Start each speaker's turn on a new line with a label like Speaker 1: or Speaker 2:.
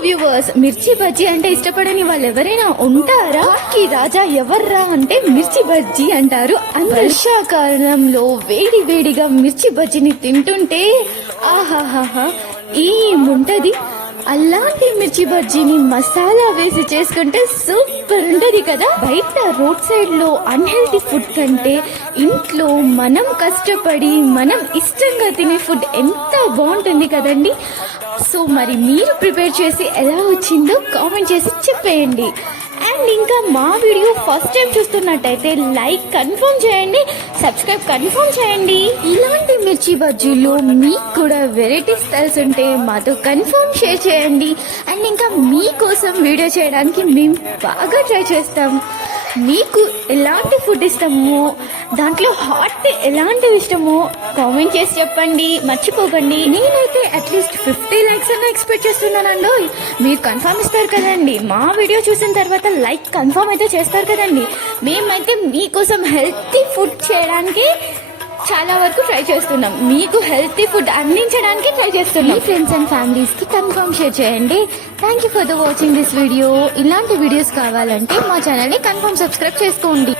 Speaker 1: Viewers మిర్చి బజ్జీ అంటే ఇష్టపడని వాళ్ళు ఎవరైనా ఉంటారా? కి రాజా ఎవర్రా అంటే మిర్చి బజ్జీ అంటారు. వర్షాకాలంలో వేడి వేడిగా మిర్చి బజ్జీని తింటుంటే ఆహాహాహా ఏముంటది? అలాంటి మిర్చి బజ్జీని మసాలా వేసి చేసుకుంటే సూపర్ ఉంటది కదా? బయట రోడ్ సైడ్లో అన్హెల్తీ ఫుడ్ కంటే ఇంట్లో మనం కష్టపడి మనం ఇష్టంగా తినే ఫుడ్ ఎంత బాగుంటుంది కదండి? సో మరి మీరు ప్రిపేర్ చేసి ఎలా వచ్చిందో కామెంట్ చేసి చెప్పేయండి. అండ్ ఇంకా మా వీడియో ఫస్ట్ టైం చూస్తున్నట్టయితే లైక్ కన్ఫర్మ్ చేయండి సబ్స్క్రైబ్ కన్ఫర్మ్ చేయండి. ఇలాంటి మిర్చి బజ్జీలు మీకు కూడా వెరైటీస్ తెలుసుంటే మాతో కన్ఫర్మ్ షేర్ చేయండి. అండ్ ఇంకా మీకోసం వీడియో చేయడానికి మేము బాగా ట్రై చేస్తాం. మీకు ఎలాంటి ఫుడ్ ఇష్టమో దాంట్లో హాట్ ఎలాంటివి ఇష్టమో కామెంట్ చేసి చెప్పండి. మర్చిపోకండి. నేనైతే అట్లీస్ట్ ఫిఫ్టీ లైక్స్ అన్న ఎక్స్పెక్ట్ చేస్తున్నానండి మీరు కన్ఫర్మ్ ఇస్తారు కదండి. మా వీడియో చూసిన తర్వాత లైక్ కన్ఫర్మ్ అయితే చేస్తారు కదండి. మేమైతే మీకోసం హెల్తీ ఫుడ్ చేయడానికి చాలా వరకు ట్రై చేస్తున్నాం. మీకు హెల్తీ ఫుడ్ అందించడానికి ట్రై చేస్తున్నాం. మీ ఫ్రెండ్స్ అండ్ ఫ్యామిలీస్కి కన్ఫర్మ్ షేర్ చేయండి. Thank you for the watching this video ఇలాంటి వీడియోస్ కావాలంటే మా ఛానల్ని కన్ఫర్మ్ సబ్స్క్రైబ్ చేసుకోండి.